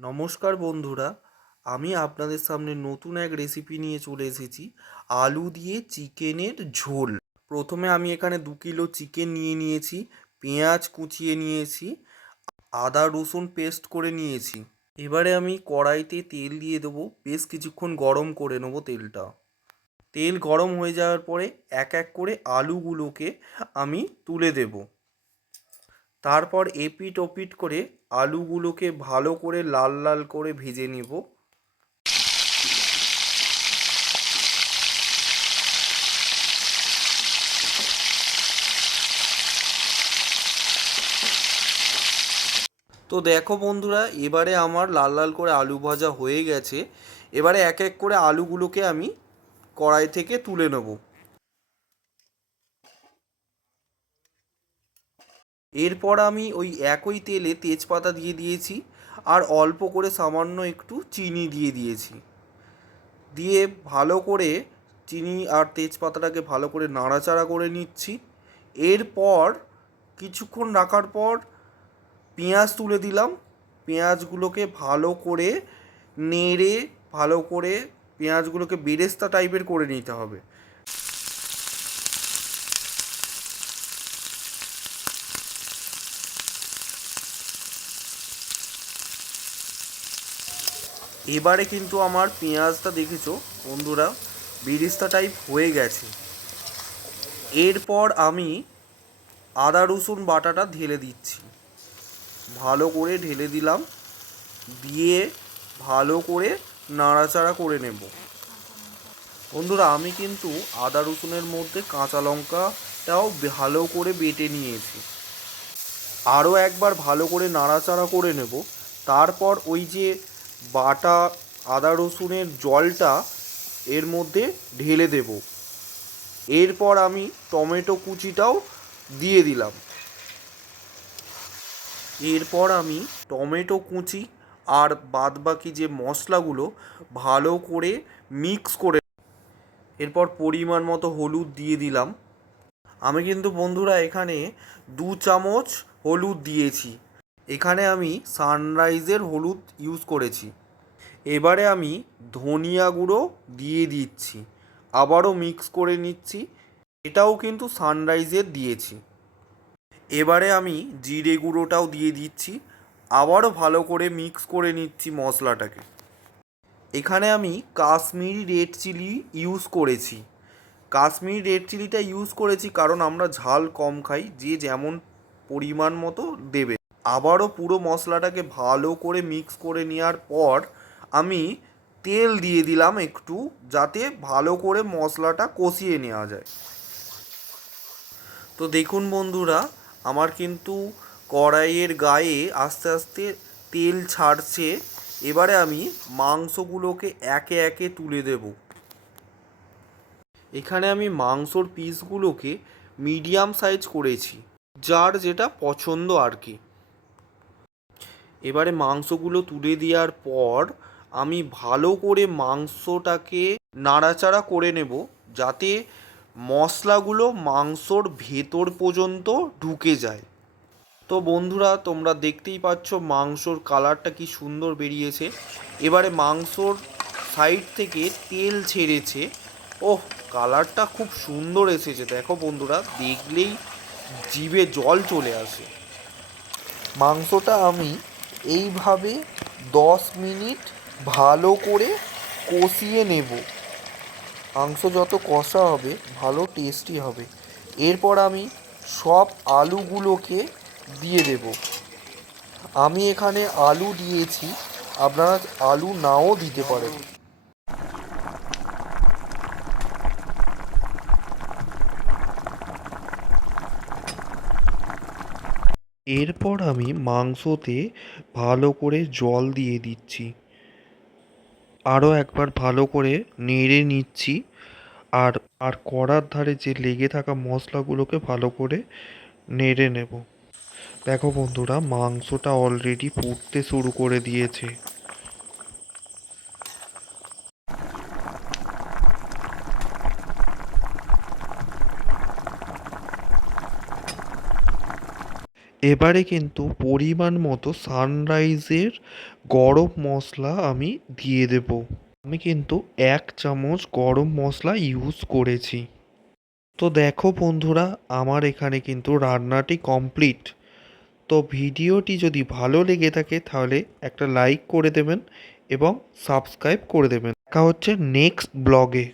নমস্কার বন্ধুরা, আমি আপনাদের সামনে নতুন এক রেসিপি নিয়ে চলে এসেছি, আলু দিয়ে চিকেনের ঝোল। প্রথমে আমি এখানে দু কিলো চিকেন নিয়ে নিয়েছি, পেঁয়াজ কুচিয়ে নিয়েছি, আদা রসুন পেস্ট করে নিয়েছি। এবারে আমি কড়াইতে তেল দিয়ে দেবো, বেশ কিছুক্ষণ গরম করে নেব তেলটা। তেল গরম হয়ে যাওয়ার পরে এক এক করে আলুগুলোকে আমি তুলে দেবো। তারপর এপিট ওপিট করে আলুগুলোকে ভালো করে লাল লাল করে ভেজে নেব। তো দেখো বন্ধুরা, এবারে আমার লাল লাল করে আলু ভাজা হয়ে গেছে। এবারে এক এক করে আলুগুলোকে আমি কড়াই থেকে তুলে নেব। এরপর আমি ওই একই তেলে তেজপাতা দিয়ে দিয়েছি আর অল্প করে সামান্য একটু চিনি দিয়ে দিয়েছি। দিয়ে ভালো করে চিনি আর তেজপাতাটাকে ভালো করে নাড়াচাড়া করে নিচ্ছি। এরপর কিছুক্ষণ রাখার পর পেঁয়াজ তুলে দিলাম। পেঁয়াজগুলোকে ভালো করে নেড়ে, ভালো করে পেঁয়াজগুলোকে বেরেস্তা টাইপের করে নিতে হবে। এবারে কিন্তু আমার পেঁয়াজটা দেখেছ, বন্ধুরা? বিরিস্তা টাইপ হয়ে গেছে। এরপর আমি আদা, রসুন বাটাটা ঢেলে দিচ্ছি। ভালো করে ঢেলে দিলাম। দিয়ে ভালো করে নাড়াচাড়া করে নেব। বন্ধুরা, আমি কিন্তু আদা, রসুনের মধ্যে কাঁচা লঙ্কাটাও ভালো করে বেটে নিয়েছি। আরও একবার ভালো করে নাড়াচাড়া করে নেব। তারপর ওই যে বাটা, আদা রসুনের জলটা এর মধ্যে ঢেলে দেব। এরপর আমি টমেটো কুচিটাও দিয়ে দিলাম। এরপর আমি টমেটো কুচি আর বাদবাকি যে মশলাগুলো ভালো করে মিক্স করে এরপর পরিমাণ মতো হলুদ দিয়ে দিলাম। আমি কিন্তু বন্ধুরা এখানে দু চামচ হলুদ দিয়েছি। এখানে আমি সানরাইজের হলুদ ইউজ করেছি। এবারে আমি ধনিয়া গুঁড়ো দিয়ে দিচ্ছি। আবারও মিক্স করে নিচ্ছি। এটাও কিন্তু সানরাইজের দিয়েছি। এবারে আমি জিরে গুঁড়োটাও দিয়ে দিচ্ছি। আবারও ভালো করে মিক্স করে নিচ্ছি মশলাটাকে। এখানে আমি কাশ্মীরি রেড চিলি ইউজ করেছি। কাশ্মীরি রেড চিলিটা ইউজ করেছি কারণ আমরা ঝাল কম খাই, যে যেমন পরিমাণ মতো দেবে। আবারও পুরো মশলাটাকে ভালো করে মিক্স করে নেওয়ার পর আমি তেল দিয়ে দিলাম একটু, যাতে ভালো করে মশলাটা কষিয়ে নেওয়া যায়। তো দেখুন বন্ধুরা, আমার কিন্তু কড়াইয়ের গায়ে আস্তে আস্তে তেল ছাড়ছে। এবারে আমি মাংসগুলোকে একে একে তুলে দেব। এখানে আমি মাংসর পিসগুলোকে মিডিয়াম সাইজ করেছি, যার যেটা পছন্দ আর কি। এবারে মাংসগুলো তুলে দেওয়ার পর আমি ভালো করে মাংসটাকে নাড়াচাড়া করে নেব যাতে মশলাগুলো মাংসর ভেতর পর্যন্ত ঢুকে যায়। তো বন্ধুরা, তোমরা দেখতেই পাচ্ছ মাংসর কালারটা কি সুন্দর বেরিয়েছে। এবারে মাংসর সাইড থেকে তেল ছেড়েছে। ওহ, কালারটা খুব সুন্দর এসেছে। দেখো বন্ধুরা, দেখলেই জিভে জল চলে আসে। মাংসটা আমি এইভাবে দশ মিনিট ভালো করে কষিয়ে নেব। মাংস যত কষা হবে, ভালো টেস্টি হবে। এরপর আমি সব আলুগুলোকে দিয়ে দেব। আমি এখানে আলু দিয়েছি। আপনারা আলু নাও দিতে পারেন। এরপর আমি মাংসতে ভালো করে জল দিয়ে দিচ্ছি। আরও একবার ভালো করে নেড়ে নিচ্ছি। আর আর কড়ার ধারে যে লেগে থাকা মশলাগুলোকে ভালো করে নেড়ে নেব। দেখো বন্ধুরা, মাংসটা অলরেডি ফুটতে শুরু করে দিয়েছে। এবারে কিন্তু পরিমাণ মতো সানরাইজের গরম মশলা আমি দিয়ে দেব। আমি কিন্তু এক চামচ গরম মশলা ইউজ করেছি। তো দেখো বন্ধুরা, আমার এখানে কিন্তু রান্নাটি কমপ্লিট তো ভিডিওটি যদি ভালো লেগে থাকে, তাহলে একটা লাইক করে দেবেন এবং সাবস্ক্রাইব করে দেবেন। দেখা হচ্ছে নেক্সট ব্লগে